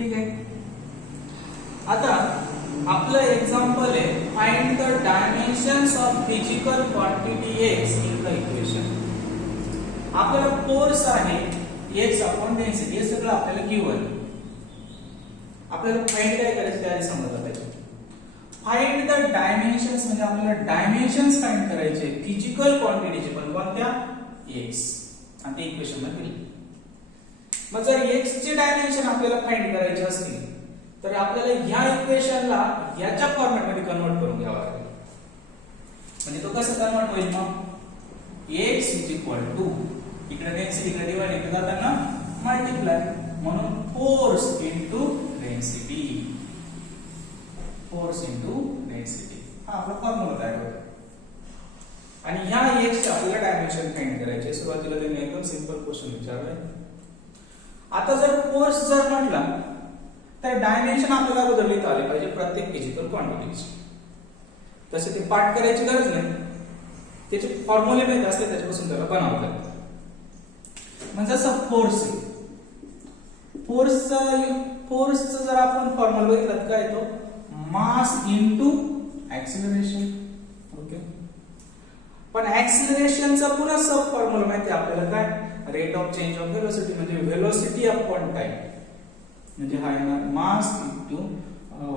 ठीक आहे. आता आपलं एक्झाम्पल आहे find the dimensions of physical quantity x in the equation. आपल्याला फोर्स आहे x अपॉन डेन्सिटी, हे सगळं आपल्याला गिव्हन. आपल्याला फाइंड काय करायचं ते आधी समजलं पाहिजे. फाइंड द डायमेन्शन्स म्हणजे आपल्याला डायमेन्शन्स फाइंड करायचे फिजिकल क्वांटिटीचे, पण कोणत्या? x. आणि ते इक्वेशन मध्ये दिले. मग जर x चे डायमेन्शन आपल्याला फाइंड करायचे असतील तर आपल्याला ह्या इक्वेशनला याच्या फॉर्मॅट मध्ये कन्वर्ट करून घ्यावा लागेल. म्हणजे तो कसं कन्वर्ट होईल? मग x इकडे डेन्सिटी इकडे डिवाइड इकडे जाताना मल्टिप्लाय, म्हणून force into density. Force into density हा आपला फॉर्म्युला तयार होतो. आणि ह्या x चे आपल्याला डायमेन्शन फाइंड करायचे. सुरुवातीला त्यांनी एकदम सिंपल क्वेश्चन विचारलाय. आता जर फोर्स जर म्हटला तर डायमेन्शन आपल्याला अगोदर लिहिता आले पाहिजे प्रत्येक फिजिकल क्वांटिटीचे. तसे ते पाठ करायची गरज नाही, त्याचे फॉर्म्युले माहिती असले त्याच्यापासून त्याला बनवावं लागतं. म्हणजे जसं फोर्स आहे, फोर्सचं जर आपण फॉर्म्युला बघितलं काय तो मास इनटू ऍक्सिलरेशन. ओके. पण ऍक्सिलरेशनचा पुन्हा सब फॉर्म्युला माहिती आपल्याला काय? Rate of change of velocity, म्हणजे व्हेलोसिटी अपॉन टाइम. म्हणजे हा येणार mass into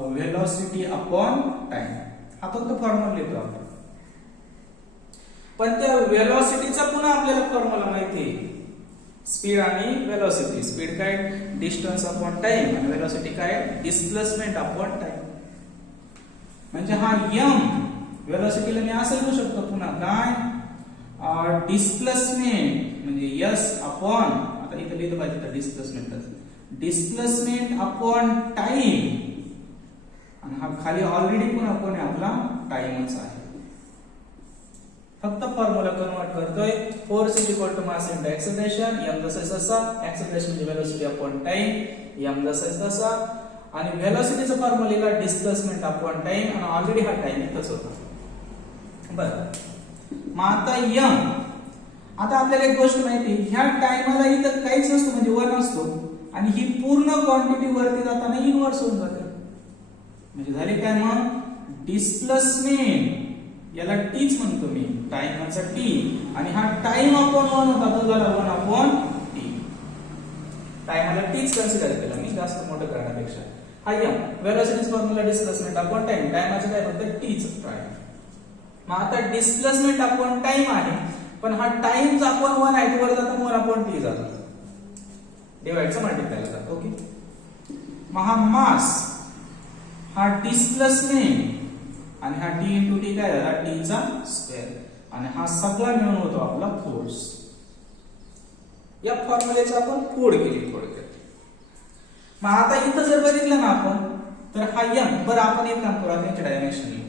velocity upon time. हा फक्त फॉर्म्युला लिहितो आपण. पण त्या व्हेलोसिटीचा पुन्हा आपल्याला फॉर्म्युला माहिती आहे. स्पीड आणि व्हेलोसिटी. स्पीड काय? Distance upon time. आणि व्हेलोसिटी काय? Displacement upon time. म्हणजे हा m व्हेलोसिटीला मी असं लिहू शकतो पुन्हा काय? डिस्प्लेसमेंट म्हणजे s अपॉन, आता इथे लिहिलं पाहिजे तर डिस्प्लेसमेंटच, डिस्प्लेसमेंट अपॉन टाइम. आणि हा खाली ऑलरेडी पुन्हा कोण आहे आपला? टाइमच आहे. फक्त फॉर्म्युला कन्वर्ट करतोय. Force is equal to mass into acceleration. m जसा तसा, एक्सेलरेशन म्हणजे व्हेलोसिटी अपॉन टाइम, m जसा तसा. आणि व्हेलोसिटीचा फॉर्म्युला डिस्प्लेसमेंट अपॉन टाइम, आणि ऑलरेडी हा टाइम इथंच होता. बरं. मग आता m, आता आपल्याला एक गोष्ट माहिती, ह्या टाइमला इथं काहीच नसतो म्हणजे 1 असतो, आणि ही पूर्ण क्वांटिटी वरती जाताना इनव्हर्स होऊन जाते. म्हणजे झाले काय? मग डिस्प्लेसमेंट, याला टीच म्हणतो मी, टाइमचा टी, आणि हा टाइम अपॉन 1 होता तो झाला 1 अपॉन टी. टाइमला टीच कन्सिडर केला मी जास्त मोठं करण्यापेक्षा. हा m व्हेलोसिटीचा फॉर्म्युला डिस्प्लेसमेंट अपॉन टाइम, टाइमचं काय फक्त टीच टाइम. मग आता डिस्प्लेसमेंट अपॉन टाइम आहे, पण हा टाइम अपॉन 1 आहे, वर जाताना 1 अपॉन टी जातो, डिवाइडचा मल्टिप्लाय जातो. ओके. मग हा मास, हा डिस्प्लेसमेंट, आणि हा टी इंटू टी काय झाला? टीचा स्क्वेअर. आणि हा सगळा मिळून होतो आपला फोर्स. या फॉर्म्युलेचा आपण फोड केली थोडक्यात. मग आता इथं जर बघितलं ना आपण तर हा m, बरं आपण एक काम करू, त्यांचे डायमेन्शन लिहू.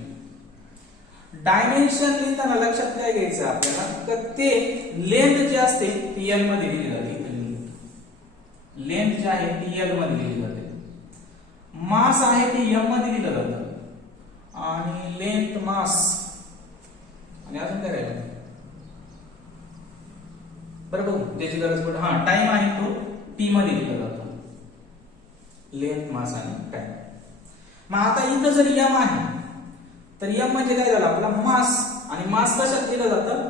डायमेन्शन लिहिताना लक्षात काय घ्यायचं आपल्याला? तर ते लेंथ जे असते ती l मध्ये लिहिली जाते. लेंथ जी आहे ती l मध्ये लिहिली जाते. मास आहे ती m मध्ये लिहिलं जातं. आणि लेंथ मास, आणि अजून काय राहिलं? बरं बघू, ज्याची गरज पडते. हा टाइम आहे तो टी मध्ये लिहिला जातो. लेंथ, मास आणि टाइम. मग आता इथं जर m आहे तर m म्हणजे काय झालं? आपला मास. आणि मास कशात लिहिलं जातं?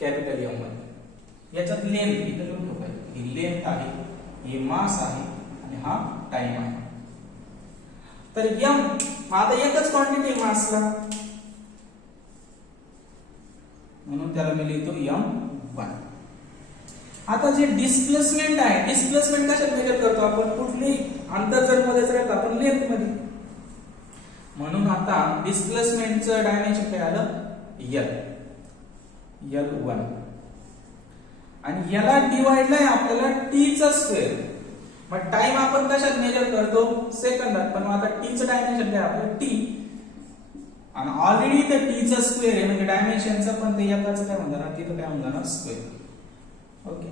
कॅपिटल M मध्ये. याच्यात लेंथ इथं लिहून ठेवायचं. ही लेंथ आहे, हे मास आहे, आणि हा टाइम आहे. तर m, आता एकच क्वांटिटी मासला, म्हणून त्याला मी लिहितो m1. आता जे डिस्प्लेसमेंट आहे, डिस्प्लेसमेंट कशात मेजर करतो आपण? कुठली अंतर जर मध्ये राहिलं आपण लेंथ मध्ये. म्हणून आता डिस्प्लेसमेंटचं डायमेन्शन काय आलं? l1. आणि याला डिवाइडला आपल्याला टी चा स्क्वेअर. मग टाइम आपण कशात मेजर करतो? सेकंदात. पण आता टी चं डायमेन्शन काय आपलं? टी. आणि ऑलरेडी ते टी चा स्क्वेअर आहे, म्हणजे डायमेन्शनचं पण ते एकाचं काय म्हणतात, तिथं काय म्हणतात? स्क्वेअर. ओके.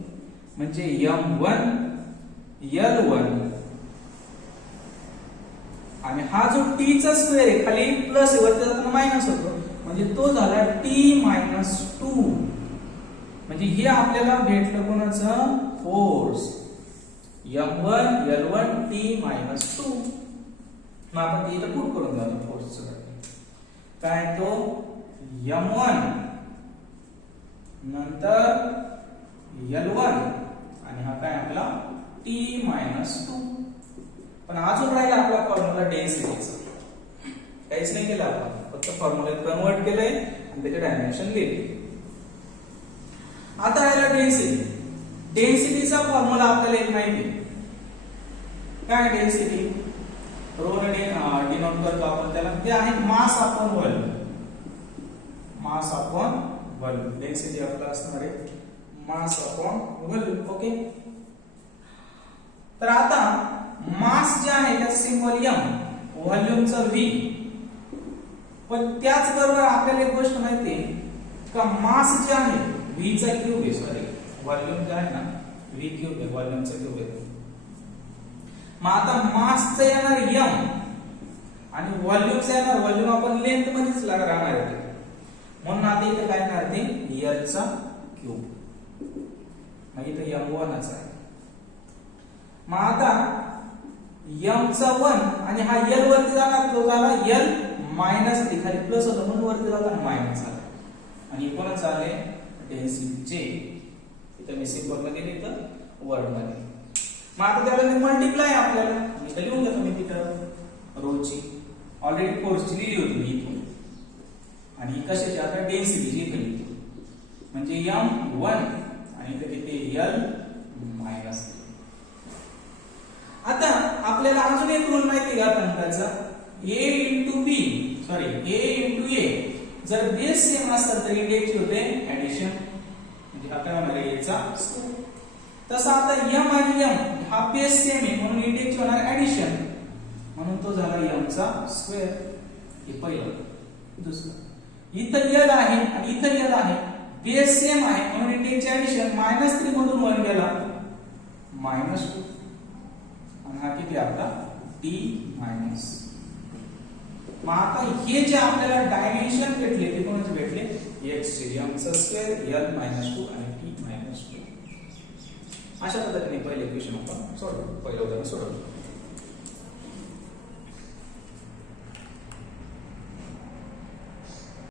म्हणजे m1 l1, आणि हा जो टी चा स्क्वेअर आहे खाली प्लस वरती जाताना मायनस होतो, म्हणजे तो झाला t-2. म्हणजे हे आपल्याला भेटलं कोणाचं? Force m1 l1 t minus 2. मग आपण ते इथं पुट करून द्या फोर्सचं काय तो m1 नंतर l1 आणि हा काय आपला t minus 2. पण अजून राहिला आपला फॉर्म्युला डेन्सिटीचा. काहीच नाही केलं आपण, फक्त फॉर्म्युल्यात कन्वर्ट केलंय आणि त्याचे डायमेन्शन लिहिले. आता राहिला डेन्सिटी. डेन्सिटीचा फॉर्म्युला आपल्याला एक माहिती आहे. काय डेन्सिटी रो ने डिनोट करतो आपण त्याला, ते आहे mass upon volume. Mass upon volume. Density आपला असणार आहे मास अपॉन व्हॉल्यूम. ओके. तर आता मास जे आहे त्याचं सिंबल m, व्हॉल्यूमचं v. पण त्याच बरोबर आपल्याला एक गोष्ट माहिती आहे का मास जे आहे v चा क्यूब आहे, सॉरी व्हॉल्यूम जे आहे ना v क्यूब आहे, व्हॉल्यूमचा क्यूब आहे. मग आता मासचं येणार m आणि व्हॉल्यूमचं येणार, व्हॉल्यूम आपण लेंथ मध्येच राहणार आहे म्हणून आता इथे काय येणार ते l चा क्यूब. मग इथे m1 आहे. मग आता m चा 1 आणि हा l वरती जाणार, तो झाला l मायनस 3. खाली प्लस होता म्हणून वरती जाताना मायनस आला. आणि कोणाच आले डेन्सिटी j. इथे मी सिंबल मध्ये लिहितो वर्ड मध्ये. मग आता त्याला मल्टिप्लाय आपल्याला इथे लिहून घेतो मी तिथं रो ची ऑलरेडी फोर्स ची लिहिली होती मी इथून. आणि ही कशाची आता डेन्सिटी ची लिहिली म्हणजे m1 आणि इथे किती l मायनस 3. आता आपल्याला अजून एक रूल माहिती का अंकाचा a into b, sorry a into a. जर बेस सेम असतात तर इंडेक्स होते ऍडिशन, म्हणजे हा काय होणार आहे याचा स्क्वेअर. तसा आता m आणि m हा बेस सेम आहे म्हणून इंडेक्स होणार ऍडिशन, म्हणून तो झाला m चा स्क्वेअर. हे पहिलं. दुसरं इथं l आहे आणि इथं l आहे, बेस सेम आहे म्हणून इंडेक्स ऍडिशन. -3 मधून 1 गेला -2 आणि हा किती आपला t मायनस. मग आता हे जे आपल्याला डायमेन्शन भेटले ते कोणाचे भेटले x चे, m चा स्क्वेअर l -2 आणि t -2. अशा पद्धतीने पहिले इक्वेशन आपण सोडवलं, पहिलं उदाहरण सोडवलं.